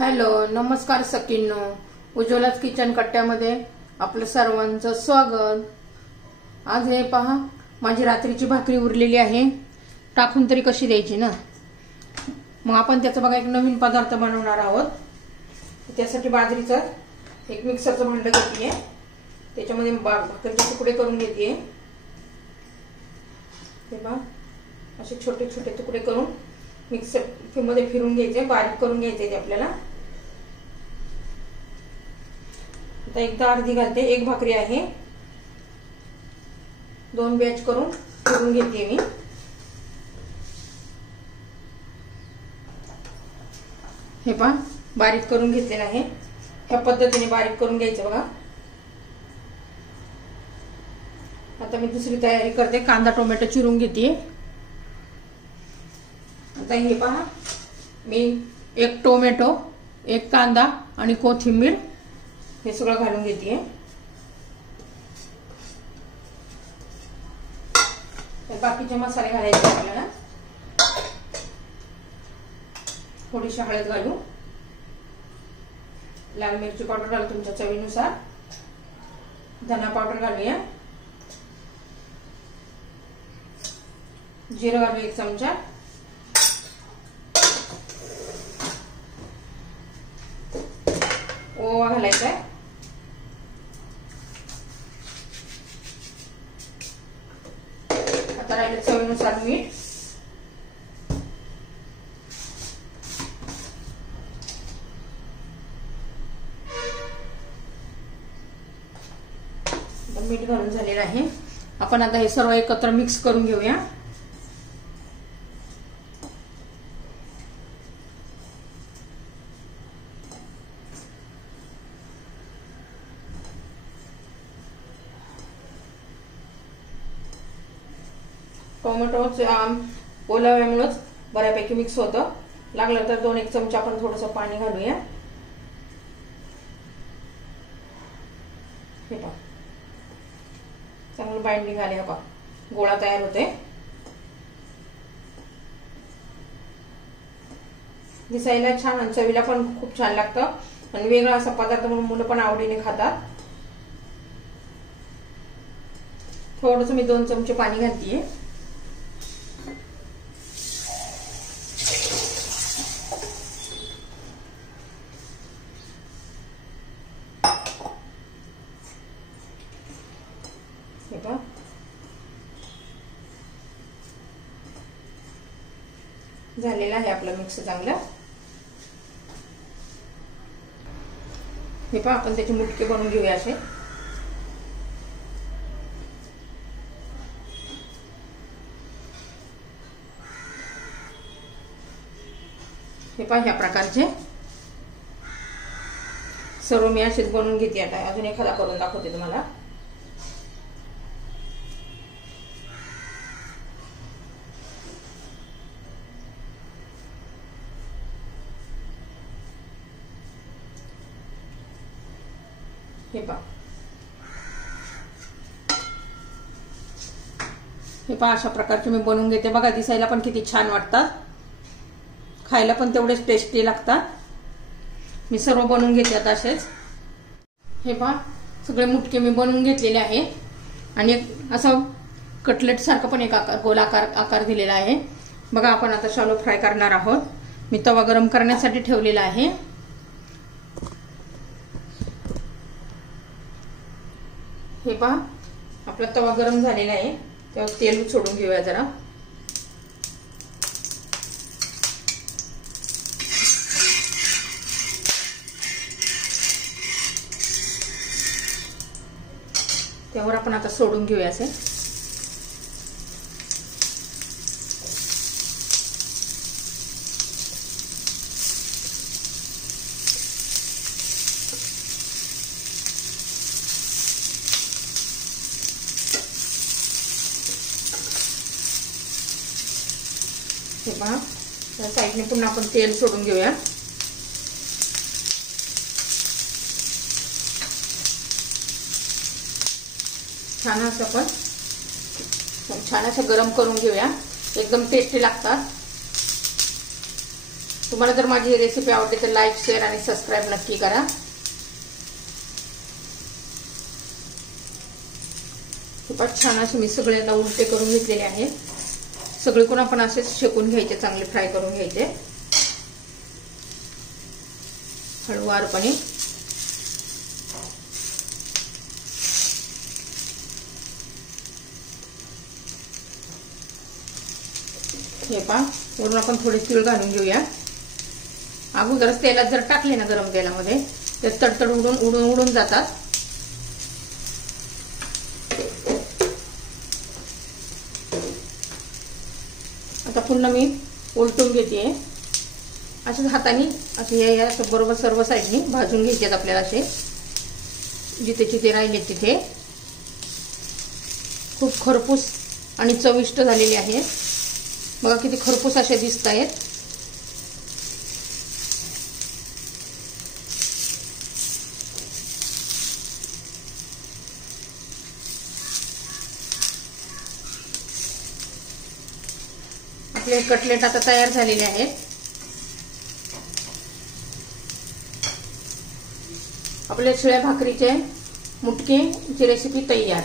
Hello, नमस्कार सखींनो. उज्ज्वलाच kitchen कट्ट्यामध्ये आपलं सर्वांचं स्वागत. आज हे पहा, माझी रात्रीची भाकरी उरलेली आहे. टाकून तरी कशी द्यायची ना. मग आपण त्याचा बघा एक नवीन पदार्थ बनवणार आहोत. त्यासाठी बाजरीचं एक मिक्सरचं भांड घेतलीये. त्याच्यामध्ये भाकरीचे तुकडे करून घेतलीये. हे पहा, असे छोटे छोटे तुकडे करून मिक्सर मध्ये फिरून घ्यायचे, बारीक करून घ्यायचे ते आपल्याला. आता एकदा अर्धी घालते. एक भाकरी आहे, 2 बॅच करून फिरून घेते मी. हे पहा, बारीक करून घेतलेलं आहे. ह्या पद्धतीने बारीक करून घ्यायचं बघा. आता मी दुसरी तयारी करते. कांदा टोमॅटो चिरून घेते. आता हे पहा, मी 1 टोमॅटो, 1 कांदा आणि कोथिंबीर हे सगळं घालून घेते. बाकीचे मसाले घालायचे आपल्याला. थोडीशी हळद घालू, लाल मिरची पावडर घालू तुमच्या चवीनुसार, धना पावडर घालूया, जिरं घालू 1 चमचा, ओवा घालायचा आहे, आता राहिलं चवीनुसार मीठ, मीठ घालून झालेलं आहे. आपण आता हे सर्व एकत्र मिक्स करून घेऊया. टोमॅटो ओलाव्यामुळेच बऱ्यापैकी मिक्स होतं. लागलं तर 2-1 चमचा आपण थोडंसं पाणी घालूया. हे पहा, चांगलं बाइंडिंग आले. हा पहा, गोळा तयार होते. दिसायला छान आणि चवीला पण खूप छान लागतं. आणि वेगळा असा पदार्थ म्हणून मुलं पण आवडीने खातात. थोडंसं मी 2 चमचे पाणी घालतीये. झालेला आहे आपलं मिक्स चांगलं. हे पहा, आपण त्याचे मुटके बनवून घेऊया असे. हे पहा, ह्या प्रकारचे सर्व मी असेच बनवून घेते. आता अजून एखादा करून दाखवते तुम्हाला. हे पहा, अशा प्रकारचे मी बनवून घेते बघा. दिसायला पण किती छान वाटतात, खायला पण तेवढेच टेस्टी लागतात. मी सर्व बनवून घेते आता असेच. हे पहा, सगळे मुटके मी बनवून घेतलेले आहे. आणि एक असं कटलेट सारखं पण एक गोलाकार आकार दिलेला आहे बघा. आपण आता शॅलो फ्राय करणार आहोत. मी तवा गरम करण्यासाठी ठेवलेला आहे. हे पहा, आपला तवा गरम झालेला आहे. त्यावर तेल सोडून घेऊया जरा. त्यावर आपण आता सोडून घेऊया असे. हे पहा, साईडने पुन्हा आपण तेल सोडून घेऊया. छान असं गरम करून घेऊया. एकदम टेस्टी लागतात. तुम्हाला जर माझी रेसिपी आवडली तर लाईक, शेअर आणि सबस्क्राईब नक्की करा. खूपच छान असे मी सगळे आता उलटे करून घेतलेले आहेत. सगळीकडून आपण असेच शेकून घ्यायचे, चांगले फ्राय करून घ्यायचे हळूवारपणे. हे पहा, वरून आपण थोडे तीळ घालून घेऊया. अगोदरच तेलात जर टाकले ना गरम तेलामध्ये तर तडतड उडून जातात. आता पुन्हा मी उलटून घेते. अशाच हाताने असे असं बरोबर सर्व साईडनी भाजून घ्यायचे आपल्याला. असे जिथे जिथे राहिले तिथे. खूप खरपूस आणि चविष्ट झालेले आहे. बघा किती खरपूस असे दिसत आहेत. आपले कटलेट आता तयार झालेले आहेत. आपल्या शिळ्या भाकरीचे मुटकेची रेसिपी तयार.